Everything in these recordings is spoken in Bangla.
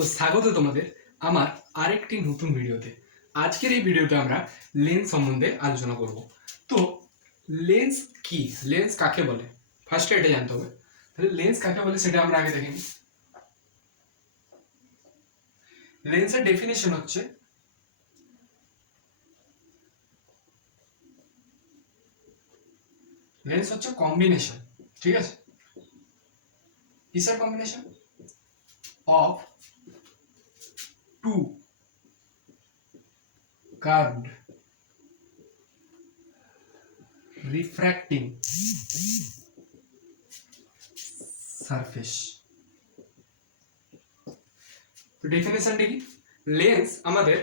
তো স্বাগত তোমাদের আমার আরেকটি নতুন ভিডিওতে। আজকের এই ভিডিওতে আমরা লেন্স সম্বন্ধে আলোচনা করব। তো লেন্স কি, লেন্স কাকে বলে, ফার্স্টে এটা জানতে হবে। তাহলে লেন্স কাকে বলে সেটা আমরা আগে দেখে নিই। লেন্সের ডেফিনেশন হচ্ছে লেন্স হচ্ছে কম্বিনেশন, ঠিক আছে, কিসের combination? Of two curved refracting surface. ডেফিনেশনটা কি? লেন্স আমাদের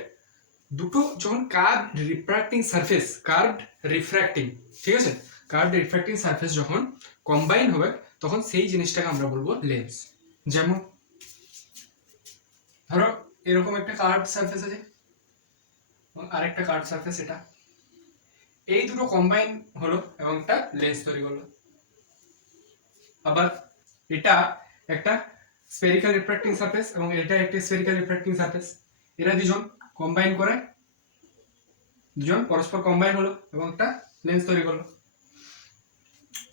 দুটো যখন curved refracting surface, curved refracting, ঠিক আছে, কার্ভড রিফ্র্যাক্টিং সারফেস যখন কম্বাইন হবে তখন সেই জিনিসটাকে আমরা বলবো লেন্স। যেমন ধরো এরকম একটা কার্ভড সারফেস আছে, আরেকটা কার্ভড সারফেস, এটা এই দুটো কম্বাইন হলো এবং একটা লেন্স তৈরি করলো। আবার এটা একটা স্ফেরিক্যাল রিফ্র্যাক্টিং সারফেস এবং এটা একটা স্ফেরিক্যাল রিফ্র্যাক্টিং সারফেস, এরা দুজন কম্বাইন করে, দুজন পরস্পর কম্বাইন হলো এবং একটা লেন্স তৈরি করলো।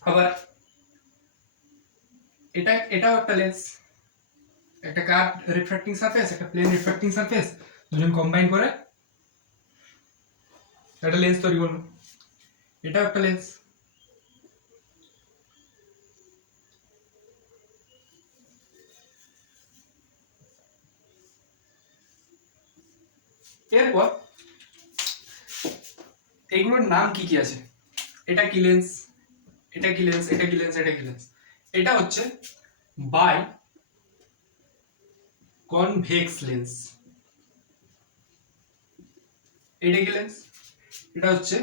আবার এটাও একটা লেন্স, একটা কার্ভ রিফ্র্যাক্টিং সারফেস, একটা প্লেন রিফ্র্যাক্টিং সারফেস, দুজন কম্বাইন করে একটা লেন্স তৈরি করলো, এটাও একটা লেন্স। এরপর এইগুলোর নাম কি কি আছে? এটা কি লেন্স, এটা কি লেন্স, এটা কি লেন্স, এটা কি লেন্স? এটা হচ্ছে বাই কনভেক্স লেন্স। এটা কি লেন্স? এটা হচ্ছে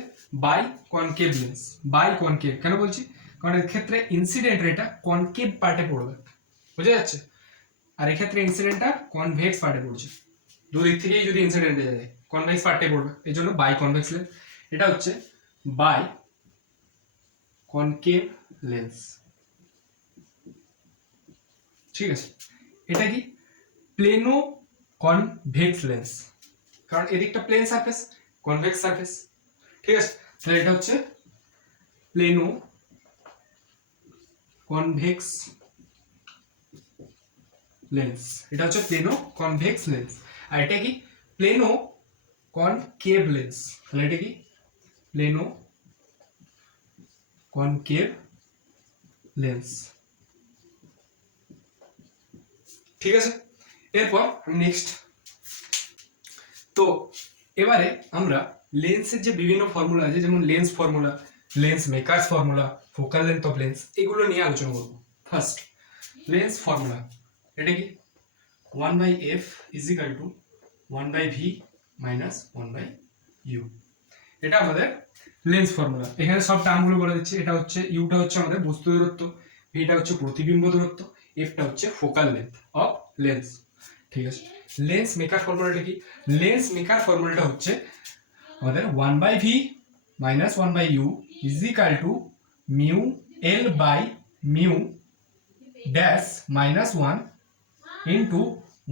biconcave lens. Biconcave কেন বলছি? কারণ এর ক্ষেত্রে ইনসিডেন্ট রেটা কনকেভ পার্টে পড়বে, বুঝা যাচ্ছে, আর এক্ষেত্রে ইনসিডেন্টটা কনভেক্স পার্টে পড়ছে। দুদিক থেকেই যদি ইনসিডেন্টে যায় কনভেক্স পার্টে পড়বে, এই জন্য বাই কনভেক্স লেন্স। এটা হচ্ছে বাই কনকেভ লেন্স, ঠিক আছে। এটা কি? প্লেনো কনভেক্স লেন্স, কারণ এদিকটা প্লেন সারফেস, কনভেক্স সারফেস, ঠিক আছে। তাহলে এটা হচ্ছে প্লেনো কনভেক্স লেন্স, এটা হচ্ছে প্লেনো কনভেক্স লেন্স। আর এটা কি? Plano concave lens. তাহলে এটা কি? প্লেনো কনকেভ লেন্স, ঠিক আছে। এরপর নেক্সট, তো এবারে আমরা লেন্সের যে বিভিন্ন ফর্মুলা আছে, যেমন lens formula, lens makers formula, focal length of lens, এগুলো নিয়ে আলোচনা করব। ফার্স্ট লেন্স ফর্মুলা, এটা কি? 1/f = 1/v - 1/u, এটা আমাদের লেন্স ফর্মুলা। এখানে সব টার্মগুলো বলে দিচ্ছি। এটা হচ্ছে ইউটা হচ্ছে আমাদের বস্তু দূরত্ব, ভিটা হচ্ছে প্রতিবিম্ব দূরত্ব, এফটা হচ্ছে ফোকাল লেন্থ অফ লেন্স, ঠিক আছে। লেন্স মেকার ফর্মুলাটা কি? লেন্স মেকার ফর্মুলাটা হচ্ছে আমাদের 1/v - 1/u = mu l mu dash -1 into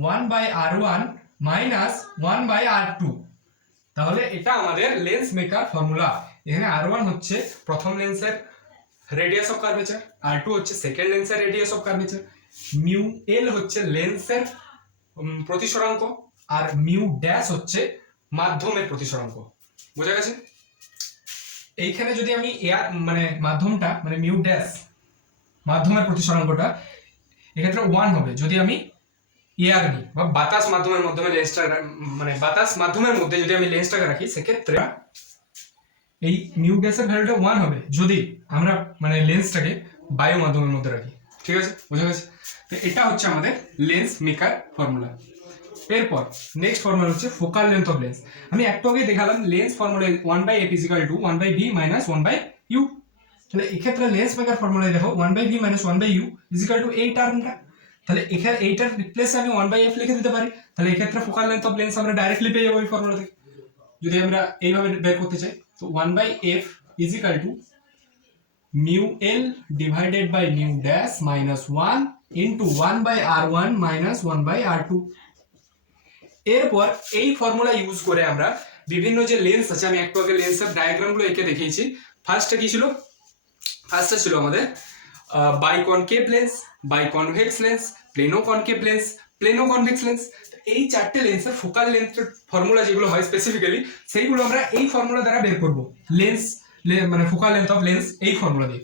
1/r1 - 1/r2। তাহলে এটা আমাদের লেন্স মেকার ফর্মুলা। এখানে r1 হচ্ছে প্রথম লেন্সের রেডিয়াস অফ কার্ভেচার, r2 হচ্ছে সেকেন্ড লেন্সের radius of curvature, mu l হচ্ছে লেন্সের প্রতিসরাঙ্ক, আর মিউ ড্যাশ হচ্ছে মাধ্যমের প্রতিসরাঙ্ক। বোঝা গেছে? এইখানে যদি আমি এয়ার মানে মাধ্যমটা মানে মিউ ড্যাশ মাধ্যমের প্রতিসরাঙ্কটা এক্ষেত্রে 1 হবে যদি আমি এয়ার নিই বা বাতাস মাধ্যমের মাধ্যমে লেন্সটা মানে বাতাস মাধ্যমের মধ্যে যদি আমি লেন্সটাকে রাখি, সেক্ষেত্রে এই মিউ ড্যাশের ভ্যালুটা 1 হবে যদি আমরা মানে লেন্সটাকে বায়ু মাধ্যমের মধ্যে রাখি, ঠিক আছে। বোঝা গেছে? তো এটা হচ্ছে আমাদের লেন্স মেকার ফর্মুলা। এরপর নেক্সট ফর্মুলা হচ্ছে ফোকাল লেন্থ অফ লেন্স। আমি একটু আগে দেখালাম lens formula 1/f = 1/v - 1/u। তাহলে এক্ষেত্রে লেন্স মেকার ফর্মুলায় দেখো 1/v - 1/u = এই টার্মটা। তাহলে এখানে এইটার রিপ্লেসে আমি 1/f লিখে দিতে পারি। তাহলে এক্ষেত্রে ফোকাল লেন্থ অফ লেন্স আমরা ডাইরেক্টলি পেয়ে যাবো এই ফর্মুলা থেকে, যদি আমরা এইভাবে বের করতে চাই। তো 1/f = mu l divided by mu dash -1 into 1/r1 - 1/r2। এরপর এই ফর্মুলা ইউজ করে আমরা বিভিন্ন যে লেন্স আছে, আমি একটু আগে লেন্সের ডায়াগ্রামগুলো এঁকে দেখিয়েছি। ফার্স্টে কি ছিল? ফার্স্টে ছিল আমাদের biconcave lens, biconvex lens, plano concave lens, plano convex lens. এই চারটে লেন্সের ফোকাল লেন্থের ফর্মুলা যেগুলো হয় স্পেসিফিক্যালি, সেইগুলো আমরা এই ফর্মুলা দ্বারা বের করব। লেন্স মানে ফোকাল লেন্থ অফ লেন্স এই ফর্মুলা দিয়ে।